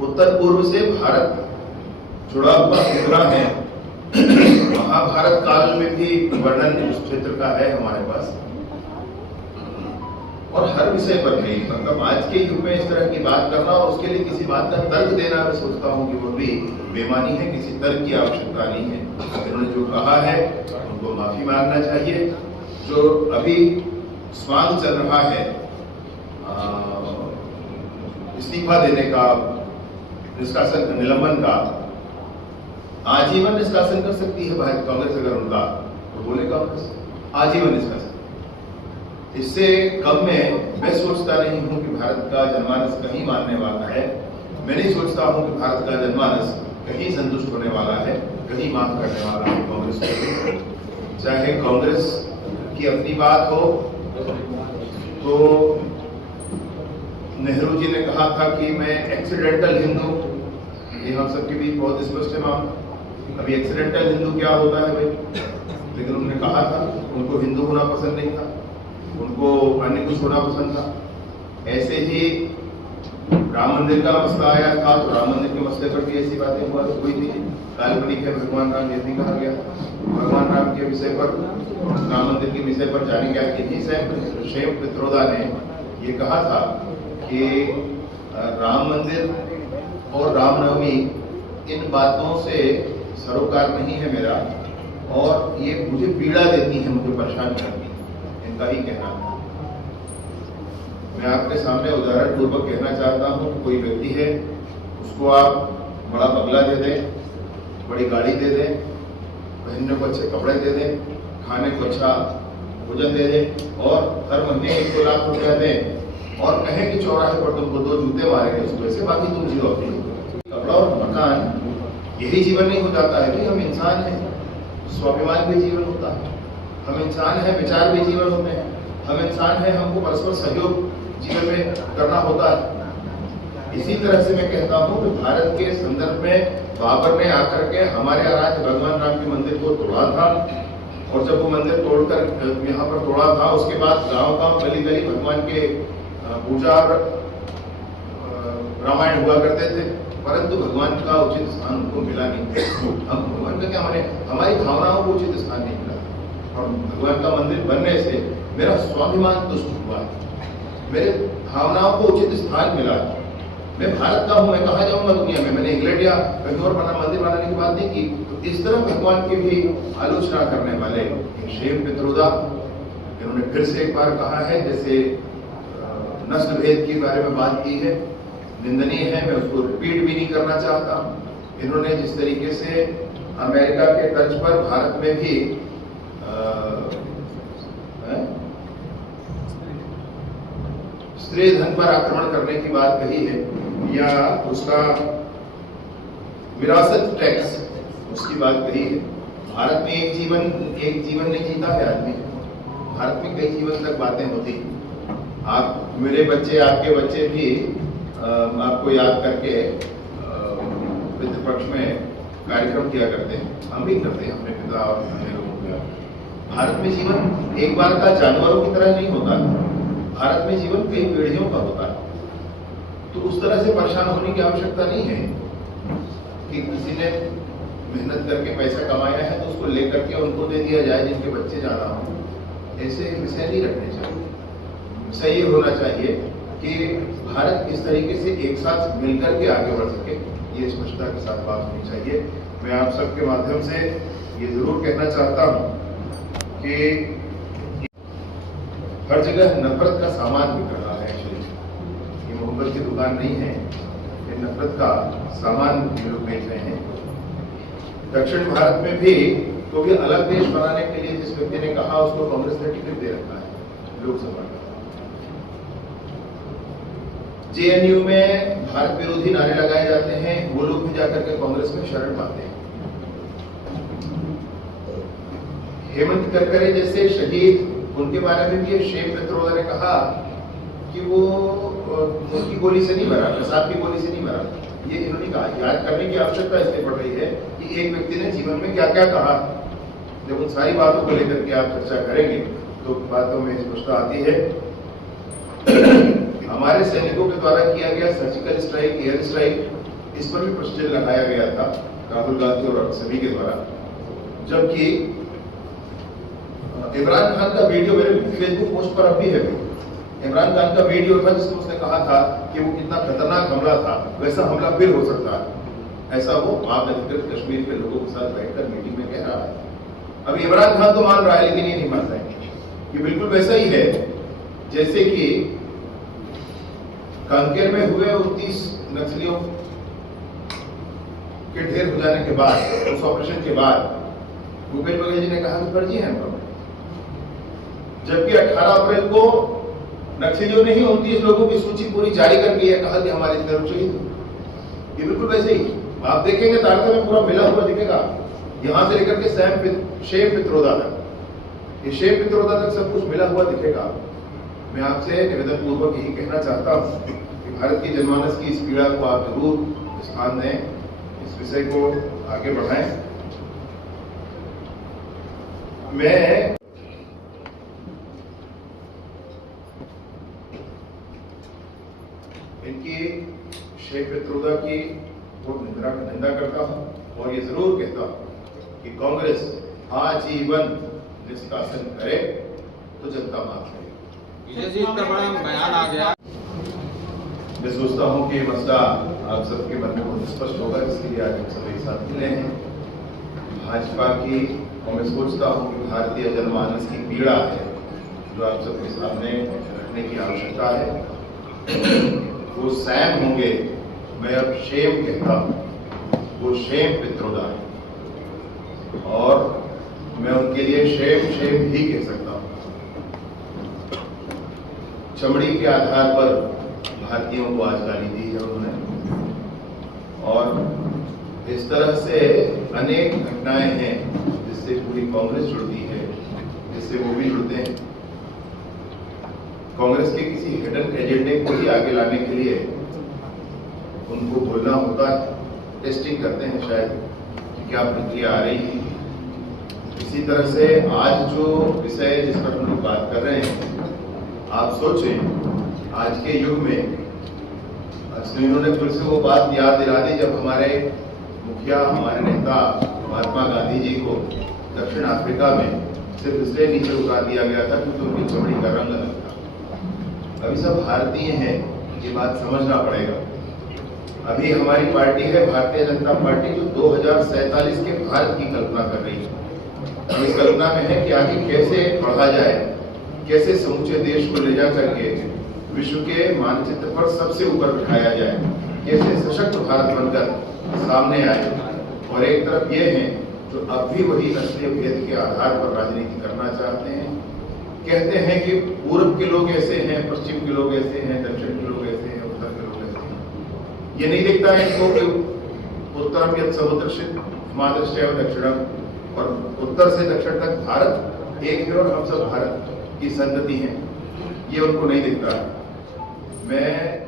उत्तर पूर्व से भारत जुड़ा हुआ मुद्रा है। महाभारत काल में भी वर्णन उस क्षेत्र का है हमारे पास, और हर विषय पर नहीं, मतलब आज के युग में इस तरह की बात करना और उसके लिए किसी बात का तर्क देना, मैं सोचता हूँ कि वो भी बेमानी है, किसी तर्क की आवश्यकता नहीं है। उन्होंने जो कहा है उनको माफी मांगना चाहिए। जो अभी स्वांग चल रहा है इस्तीफा देने का, निष्कासन, निलंबन का, आजीवन निष्कासन कर सकती है भारत कांग्रेस, अगर उनका तो बोले कांग्रेस आजीवन निष्कासन। इससे कम में मैं सोचता नहीं हूं कि भारत का जनमानस कहीं मानने वाला है। मैं नहीं सोचता हूं कि भारत का जनमानस कहीं संतुष्ट होने वाला है, कहीं माफ करने वाला है कांग्रेस को। चाहे कांग्रेस की अपनी बात हो, तो नेहरू जी ने कहा था कि मैं एक्सीडेंटल हिंदू, ये हम सबके बीच बहुत स्पष्ट है मामला। अभी एक्सीडेंटल हिंदू क्या होता है भाई, लेकिन उन्होंने कहा था, उनको हिंदू होना पसंद नहीं था, उनको अन्य कुछ होना पसंद था। ऐसे ही राम मंदिर का मसला आया था, तो राम मंदिर के मसले पर भी ऐसी बातें हुई थी, काल्पनिक है भगवान राम, ये नहीं कहा गया। भगवान राम के विषय पर, राम मंदिर के विषय पर जाने क्या कि शेम पित्रोदा ने ये कहा था कि राम मंदिर और रामनवमी इन बातों से सरोकार नहीं है मेरा, और ये मुझे पीड़ा देती है, मुझे परेशान करती है, इनका ही कहना था। मैं आपके सामने उदाहरण पूर्वक कहना चाहता हूँ, कोई व्यक्ति है, उसको आप बड़ा बंगला दे दें, बड़ी गाड़ी दे दें, पहनने को अच्छे कपड़े दे दें, खाने को अच्छा भोजन दे दें, और हर महीने 1 लाख रुपया दें, और कहें कि चौराहे पर तुमको 2 जूते मारेंगे सुबह से, बाकी तुम जियो अपनी। कपड़ा और मकान, यही जीवन नहीं हो जाता है भाई। हम इंसान हैं, स्वाभिमान भी जीवन होता है, हम इंसान हैं, विचार भी जीवन होते हैं, हम इंसान हैं, हमको परस्पर सहयोग जीवन में करना होता है। इसी तरह से मैं कहता हूँ कि भारत के संदर्भ में बाबर ने आकर के हमारे आराध्य भगवान राम के मंदिर को तोड़ा था, और जब वो मंदिर तोड़कर यहाँ पर तोड़ा था, उसके बाद गांव-गांव, गली-गली भगवान के पूजा और रामायण हुआ करते थे, परंतु भगवान का उचित स्थान उनको मिला नहीं। हम भगवान का क्या माने, हमारी भावनाओं को उचित स्थान नहीं मिला, और भगवान का मंदिर बनने से मेरा स्वाभिमान तुष्ट हुआ, मेरे भावनाओं को उचित स्थान मिला। मैं भारत का हूं, मैं कहाँ जाऊंगा दुनिया में, मैंने इंग्लैंड या कहीं और मंदिर बनाने की बात नहीं की। तो इस तरह भगवान की भी आलोचना करने वाले शेम पित्रोदा, इन्होंने फिर से एक बार कहा है, जैसे नस्ल भेद के बारे में बात की है, निंदनीय है, मैं उसको रिपीट भी नहीं करना चाहता। इन्होंने जिस तरीके से अमेरिका के तर्ज पर भारत में भी स्त्री धन पर आक्रमण करने की बात कही है, या उसका विरासत टैक्स उसकी बात कही है। भारत में एक जीवन नहीं जीता है आदमी, भारत में कई जीवन तक बातें होती। आप, मेरे बच्चे, आपके बच्चे भी आपको याद करके पितृपक्ष में कार्यक्रम किया करते हैं, हम भी करते हैं अपने पिता और अन्य लोगों का। भारत में जीवन एक बार का जानवरों की तरह नहीं होता है, भारत में जीवन कई पीढ़ियों का होता है। तो उस तरह से परेशान होने की आवश्यकता नहीं है कि किसी ने मेहनत करके पैसा कमाया है तो उसको लेकर के उनको दे दिया जाए जिनके बच्चे ज्यादा हों। ऐसे विषय नहीं रखने चाहिए। सही होना चाहिए कि भारत इस तरीके से एक साथ मिलकर के आगे बढ़ सके, ये स्पष्टता के साथ बात होनी चाहिए। मैं आप सबके माध्यम से ये जरूर कहना चाहता हूँ कि हर जगह नफरत का सामान बिक रहा है। ये मोहब्बत की दुकान नहीं है, ये नफरत का सामान लोग बेच रहे हैं। दक्षिण भारत में भी तो भी अलग देश बनाने के लिए जिस व्यक्ति ने कहा, उसको कांग्रेस ने टिकट दे रखा है लोकसभा का। जेएनयू में भारत विरोधी नारे लगाए जाते हैं, वो लोग भी जाकर के कांग्रेस में शरण पाते हैं। हेमंत करकरे जैसे शहीद, उनके बारे में भी शेम पित्रोदा ने कहा कि वो उनकी गोली से नहीं मरा, प्रसाद की गोली से नहीं मरा। ये इन्होंने कहा। याद करने की आवश्यकता इसलिए पड़ रही है कि एक व्यक्ति ने जीवन में क्या क्या कहा। जब उन सारी बातों को लेकर के आप चर्चा करेंगे तो बातों में स्पष्टता आती है। हमारे सैनिकों के द्वारा किया गया सर्जिकल स्ट्राइक, एयर स्ट्राइक, इस पर भी प्रश्न लगाया गया था राहुल गांधी और सभी के द्वारा, जबकि इमरान खान का वीडियो मेरे फेसबुक पोस्ट पर अब भी है। इमरान खान का वीडियो था जिसमें उसने कहा था कि वो कितना खतरनाक हमला था, वैसा हमला फिर हो सकता है। ऐसा वो आप अधिकृत कश्मीर के लोगों के साथ बैठकर मीटिंग में कह रहा है। अभी इमरान खान तो मान रहा है, लेकिन ये नहीं मान रहा है। ये बिल्कुल वैसा ही है जैसे कि कांकेर में हुए 29 नक्सलियों के ढेर हो जाने के बाद, उस ऑपरेशन के बाद भूपेश बघेल जी ने कहा कि फर्जी है, जबकि 18 अप्रैल को नक्सलियों ने ही 29 लोगों की सूची पूरी जारी कर दी है, कहा कि हमारे तरफ शहीद। ये बिल्कुल वैसे ही आप देखेंगे तारका में पूरा मिला हुआ दिखेगा, यहां से लेकर के शेम पित्रोदा तक, ये शेम पित्रोदा तक सब कुछ मिला हुआ दिखेगा। मैं आपसे निवेदन पूर्वक यही कहना चाहता हूं कि भारत की जनमानस की इस पीड़ा को आप जरूर स्थान दें, इस विषय को आगे बढ़ाएं। मैं इनकी शेम पित्रोदा की बहुत निंदा करता हूं और ये जरूर कहता हूं कि कांग्रेस आजीवन निष्कासन करे तो जनता माफ करेगी। इतना बड़ा बयान आ गया। मैं सोचता हूं कि मसला आप सबके मन में बहुत स्पष्ट होगा, इसके लिए आज हम सब एक साथ मिले हैं। भाजपा की, और मैं सोचता हूं कि भारतीय जनमानस की पीड़ा है जो आप सबके सामने रखने की आवश्यकता है। वो सैम होंगे, मैं अब शेम कहता हूं, वो शेम पित्रोदा है और मैं उनके लिए शेम ही कह सकता हूं। चमड़ी के आधार पर भारतीयों को आज गाली दी है उन्होंने, और इस तरह से अनेक घटनाएं हैं जिससे पूरी कांग्रेस जुड़ती है, जिससे वो भी जुड़ते हैं। कांग्रेस के किसी हिडन एजेंडे को ही आगे लाने के लिए उनको बोलना होता है, टेस्टिंग करते हैं शायद कि क्या प्रक्रिया आ रही है। इसी तरह से आज जो विषय जिस पर हम लोग बात कर रहे हैं, आप सोचें आज के युग में इन्होंने फिर से वो बात याद दिला दी जब हमारे मुखिया, हमारे नेता महात्मा गांधी जी को दक्षिण अफ्रीका में सिर्फ इसलिए नीचे उतार दिया गया था क्योंकि उनकी चमड़ी का रंग अलग था। अभी सब भारतीय हैं, ये बात समझना पड़ेगा। अभी हमारी पार्टी है भारतीय जनता पार्टी, जो 2047 के भारत की कल्पना कर रही है। इस कल्पना में है कि आगे कैसे बढ़ा जाए, कैसे समूचे देश को ले जा करके विश्व के मानचित्र पर सबसे ऊपर बिठाया जाए, कैसे सशक्त भारत बनकर सामने आए। और एक तरफ ये है जो अब भी वही नस्लीय भेद के आधार पर राजनीति करना चाहते हैं। कहते हैं कि पूर्व के लोग ऐसे हैं, पश्चिम के लोग ऐसे हैं, दक्षिण के लोग ऐसे हैं, उत्तर के लोग ऐसे हैं। ये नहीं दिखता है इनको कि उत्तरम यत् समुद्रश्च हिमादृश्च दक्षिणम, और उत्तर से दक्षिण तक भारत एक है और हम सब भारत की संतति हैं, ये उनको नहीं दिखता है। मैं